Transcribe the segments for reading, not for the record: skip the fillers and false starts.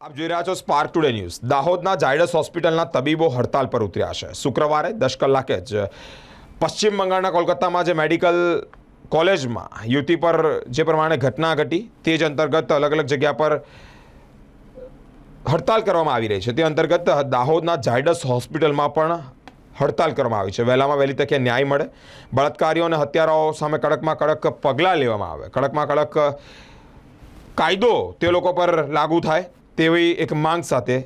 આપ જોઈ રહ્યા છો સ્પાર્ક ટુડે ન્યૂઝ। દાહોદના ઝાયડસ હોસ્પિટલના તબીબો હડતાલ પર ઉતર્યા છે। શુક્રવારે 10 કલાકે જ પશ્ચિમ બંગાળના કોલકાતામાં જે મેડિકલ કોલેજમાં યુવતી પર જે પ્રમાણે ઘટના ઘટી તે જ અંતર્ગત અલગ અલગ જગ્યા પર હડતાલ કરવામાં આવી રહી છે। તે અંતર્ગત દાહોદના ઝાયડસ હોસ્પિટલમાં પણ હડતાલ કરવામાં આવી છે। વહેલામાં વહેલી તકે ન્યાય મળે, બળાત્કારીઓ અને હત્યારાઓ સામે કડકમાં કડક પગલાં લેવામાં આવે, કડકમાં કડક કાયદો તે લોકો પર લાગુ થાય તેવી એક માંગ સાથે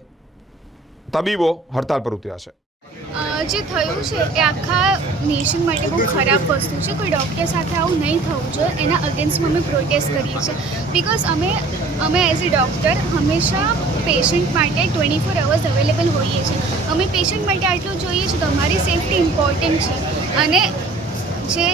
તબીબો હડતાલ પર ઉતર્યા છે। જે થયું છે એ આખા નેશન માટે બહુ ખરાબ વસ્તુ છે। કોઈ ડૉક્ટર સાથે આવું નહીં થવું જોઈએ, એના અગેન્સ્ટમાં અમે પ્રોટેસ્ટ કરીએ છીએ। બિકોઝ અમે એઝ એ ડૉક્ટર હંમેશા પેશન્ટ માટે 24 અવર્સ અવેલેબલ હોઈએ છીએ। અમે પેશન્ટ માટે આટલું જોઈએ છીએ તો અમારી સેફટી ઇમ્પોર્ટન્ટ છે અને જે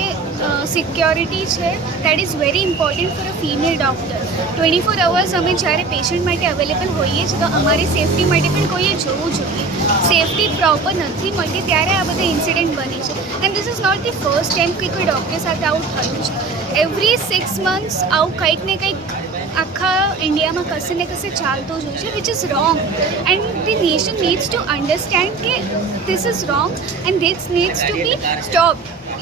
સિક્યોરિટી છે that is very important for a female doctor. 24 hours અમે જ્યારે પેશન્ટ માટે અવેલેબલ હોઈએ છીએ તો અમારી સેફટી માટે પણ કોઈએ જોવું જોઈએ। સેફટી પ્રોપર નથી મળતી ત્યારે આ બધા ઇન્સિડન્ટ બને છે and this is not the first time કે કોઈ ડૉક્ટર સાથે આવું થયું છે। એવરી 6 મંથ્સ આવું કંઈક ને કંઈક આખા ઇન્ડિયામાં કશે ને કશે ચાલતું જ હોય છે which is wrong and the nation needs to understand કે this is wrong and this needs to be stop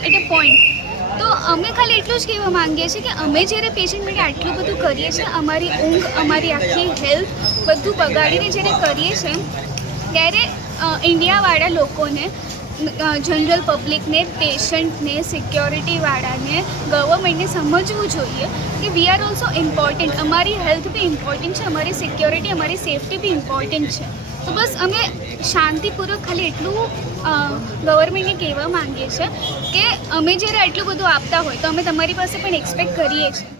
at a point. તો અમે ખાલી એટલું જ કહેવા માંગીએ છીએ કે અમે જ્યારે પેશન્ટ માટે આટલું બધું કરીએ છીએ, અમારી ઊંઘ, અમારી આખી હેલ્થ બધું બગાડીને જ્યારે કરીએ છીએ ત્યારે ઇન્ડિયાવાળા લોકોને, જનરલ પબ્લિકને, પેશન્ટને, સિક્યોરિટીવાળાને, ગવર્મેન્ટને સમજવું જોઈએ કે વી આર ઓલ્સો ઇમ્પોર્ટન્ટ। અમારી હેલ્થ બી ઇમ્પોર્ટન્ટ છે, અમારી સિક્યોરિટી, અમારી સેફટી બી ઇમ્પોર્ટન્ટ છે। તો બસ અમે શાંતિપૂર્વક ખાલી એટલું ગવર્મેન્ટને કહેવા માંગીએ છીએ કે અમે જ્યારે આટલું બધું આપતા હોય તો અમે તમારી પાસે પણ એક્સપેક્ટ કરીએ છીએ।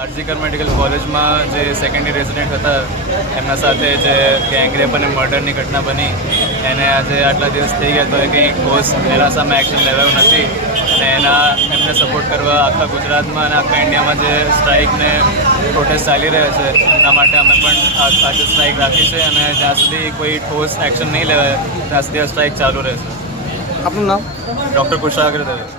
આરજીકર મેડિકલ કોલેજમાં જે સેકન્ડરી રેઝિડન્ટ હતા એમના સાથે જે ગેંગરેપ અને મર્ડરની ઘટના બની એને આજે આટલા દિવસ થઈ ગયા તો એ કંઈ ઠોસ એના સામે એક્શન લેવાયું નથી અને એમને સપોર્ટ કરવા આખા ગુજરાતમાં અને આખા ઇન્ડિયામાં જે સ્ટ્રાઇકને પ્રોટેસ્ટ ચાલી રહ્યા છે એના માટે અમે પણ આજે સ્ટ્રાઇક રાખી છે અને જ્યાં સુધી કોઈ ઠોસ એક્શન નહીં લેવાય ત્યાં સુધી આ સ્ટ્રાઇક ચાલુ રહેશે। આપનું નામ? ડૉક્ટર કુશાગ્ર દવે।